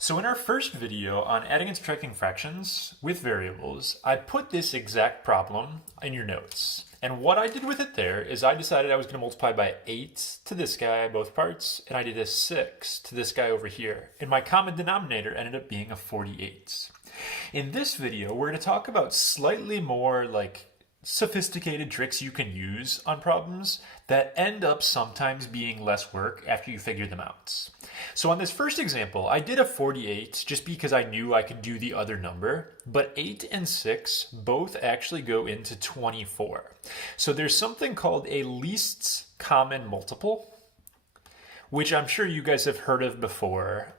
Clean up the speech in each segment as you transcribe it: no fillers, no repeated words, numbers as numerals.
So in our first video on adding and subtracting fractions with variables, I put this exact problem in your notes. And what I did with it there is I decided I was going to multiply by 8 to this guy, both parts, and I did a 6 to this guy over here. And my common denominator ended up being a 48. In this video, we're going to talk about slightly more sophisticated tricks you can use on problems that end up sometimes being less work after you figure them out. So on this first example, I did a 48 just because I knew I could do the other number, but 8 and 6 both actually go into 24. So there's something called a least common multiple, which I'm sure you guys have heard of before.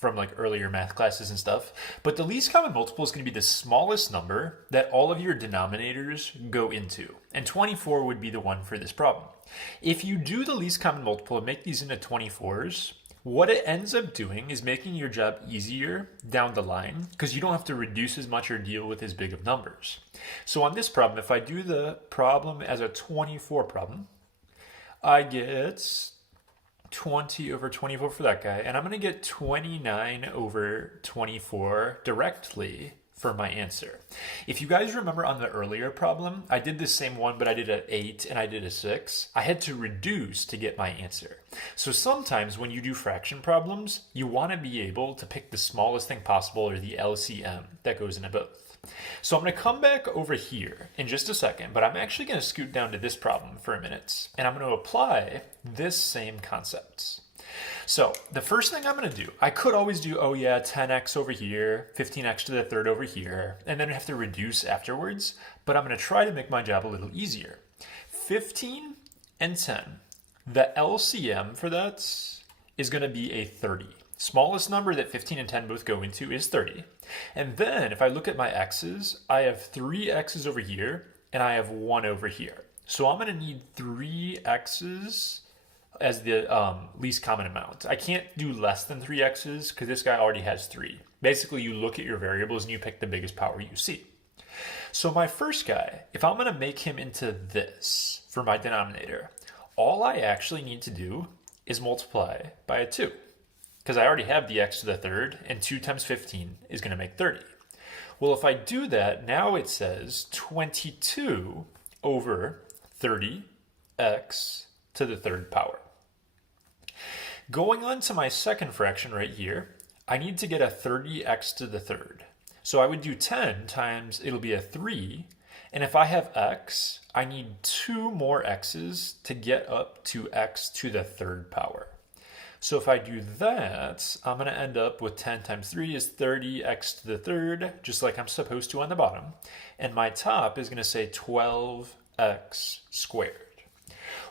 From earlier math classes and stuff. But the least common multiple is going to be the smallest number that all of your denominators go into. And 24 would be the one for this problem. If you do the least common multiple and make these into 24s, what it ends up doing is making your job easier down the line because you don't have to reduce as much or deal with as big of numbers. So on this problem, if I do the problem as a 24 problem, I get 20 over 24 for that guy, and I'm going to get 29 over 24 directly for my answer. If you guys remember on the earlier problem, I did the same one, but I did an 8 and I did a 6. I had to reduce to get my answer. So sometimes when you do fraction problems, you want to be able to pick the smallest thing possible, or the LCM that goes into both. So I'm going to come back over here in just a second, but I'm actually going to scoot down to this problem for a minute, and I'm going to apply this same concept. So the first thing I'm going to do, I could always do, 10x over here, 15x to the third over here, and then I have to reduce afterwards, but I'm going to try to make my job a little easier. 15 and 10, the LCM for that is going to be a 30. Smallest number that 15 and 10 both go into is 30. And then if I look at my x's, I have 3 x's over here and I have 1 over here. So I'm going to need 3 x's as the least common amount. I can't do less than 3 x's because this guy already has 3. Basically, you look at your variables and you pick the biggest power you see. So my first guy, if I'm going to make him into this for my denominator, all I actually need to do is multiply by a 2. Because I already have the x to the third, and 2 times 15 is going to make 30. Well, if I do that, now it says 22 over 30x to the third power. Going on to my second fraction right here, I need to get a 30x to the third. So I would do 10 times, it'll be a 3, and if I have x, I need 2 more x's to get up to x to the third power. So if I do that, I'm going to end up with 10 times 3 is 30x to the third, just like I'm supposed to on the bottom. And my top is going to say 12x squared.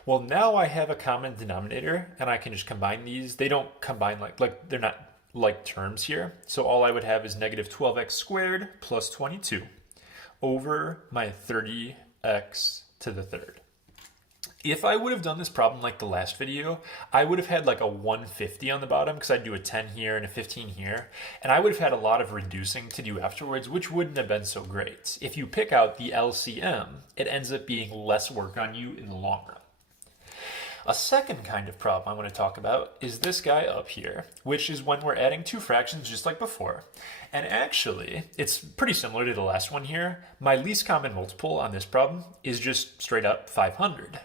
Well, now I have a common denominator, and I can just combine these. They don't combine like they're not like terms here. So all I would have is negative 12x squared plus 22 over my 30x to the third. If I would have done this problem like the last video, I would have had like a 150 on the bottom because I'd do a 10 here and a 15 here. And I would have had a lot of reducing to do afterwards, which wouldn't have been so great. If you pick out the LCM, it ends up being less work on you in the long run. A second kind of problem I want to talk about is this guy up here, which is when we're adding two fractions just like before. And actually, it's pretty similar to the last one here. My least common multiple on this problem is just straight up 500.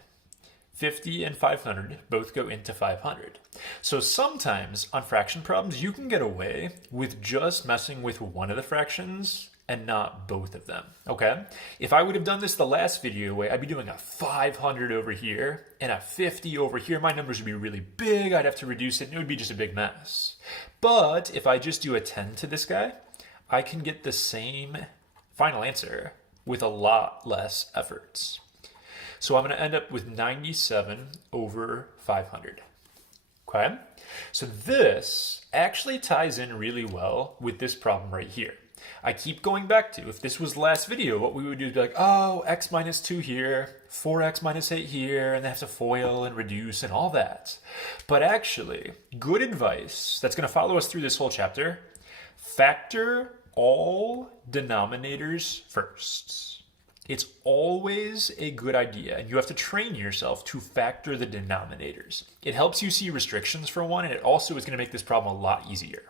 50 and 500 both go into 500. So sometimes on fraction problems, you can get away with just messing with one of the fractions and not both of them, okay? If I would have done this the last video way, I'd be doing a 500 over here and a 50 over here. My numbers would be really big. I'd have to reduce it, and it would be just a big mess. But if I just do a 10 to this guy, I can get the same final answer with a lot less efforts. So I'm going to end up with 97 over 500. Okay? So this actually ties in really well with this problem right here. I keep going back to, if this was the last video, what we would do is be like, x minus 2 here, 4x minus 8 here, and they have to FOIL and reduce and all that. But actually, good advice that's going to follow us through this whole chapter, factor all denominators first. it's always a good idea, and you have to train yourself to factor the denominators. It helps you see restrictions for one, and it also is going to make this problem a lot easier.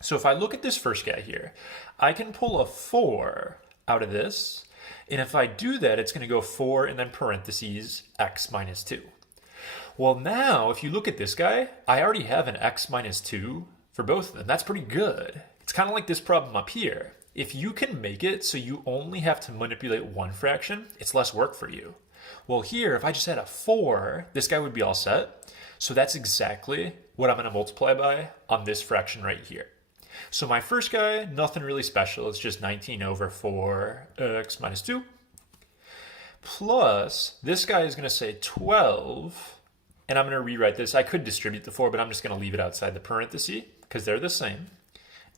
So if I look at this first guy here, I can pull a 4 out of this, and if I do that, it's going to go 4 and then parentheses x minus 2. Well, now, if you look at this guy, I already have an x minus 2 for both of them. That's pretty good. It's kind of like this problem up here. If you can make it so you only have to manipulate one fraction, it's less work for you. Well, here, if I just had a 4, this guy would be all set. So that's exactly what I'm going to multiply by on this fraction right here. So my first guy, nothing really special. It's just 19 over 4x minus 2. Plus, this guy is going to say 12. And I'm going to rewrite this. I could distribute the 4, but I'm just going to leave it outside the parenthesis because they're the same.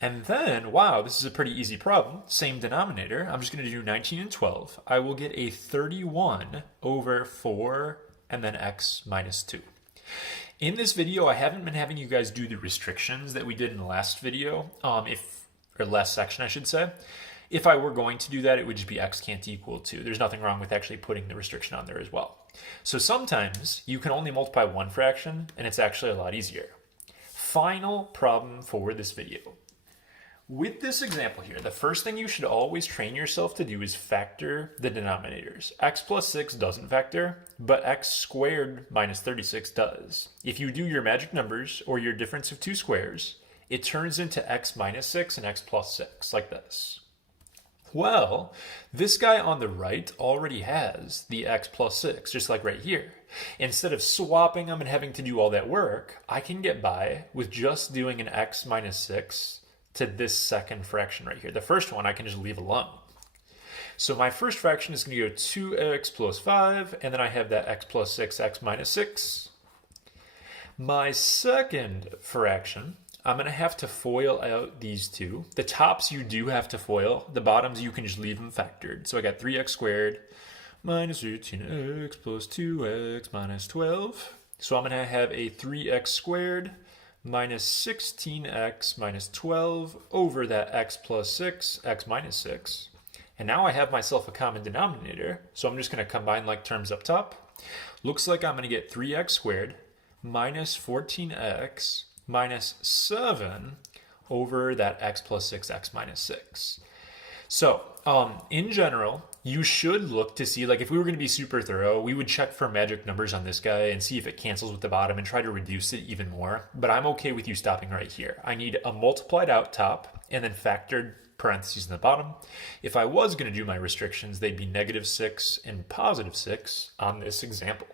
And then, wow, this is a pretty easy problem. Same denominator. I'm just going to do 19 and 12. I will get a 31 over 4 and then x minus 2. In this video, I haven't been having you guys do the restrictions that we did in the last video, or last section, I should say. If I were going to do that, it would just be x can't equal 2. There's nothing wrong with actually putting the restriction on there as well. So sometimes you can only multiply one fraction, and it's actually a lot easier. Final problem for this video. With this example here, the first thing you should always train yourself to do is factor the denominators. X plus 6 doesn't factor, but x squared minus 36 does. If you do your magic numbers or your difference of two squares, it turns into x minus 6 and x plus 6, like this. Well, this guy on the right already has the x plus 6, just like right here. Instead of swapping them and having to do all that work, I can get by with just doing an x minus 6 to this second fraction right here. The first one I can just leave alone. So my first fraction is going to go 2x plus 5, and then I have that x plus 6, x minus 6. My second fraction, I'm going to have to FOIL out these two. The tops you do have to FOIL. The bottoms you can just leave them factored. So I got 3x squared minus 13x plus 2x minus 12. So I'm going to have a 3x squared minus 16x minus 12 over that x plus 6, x minus 6. And now I have myself a common denominator, so I'm just going to combine like terms up top. Looks like I'm going to get 3x squared minus 14x minus 7 over that x plus 6, x minus 6. So, in general, you should look to see, like if we were going to be super thorough, we would check for magic numbers on this guy and see if it cancels with the bottom and try to reduce it even more. But I'm okay with you stopping right here. I need a multiplied out top and then factored parentheses in the bottom. If I was going to do my restrictions, they'd be -6 and +6 on this example.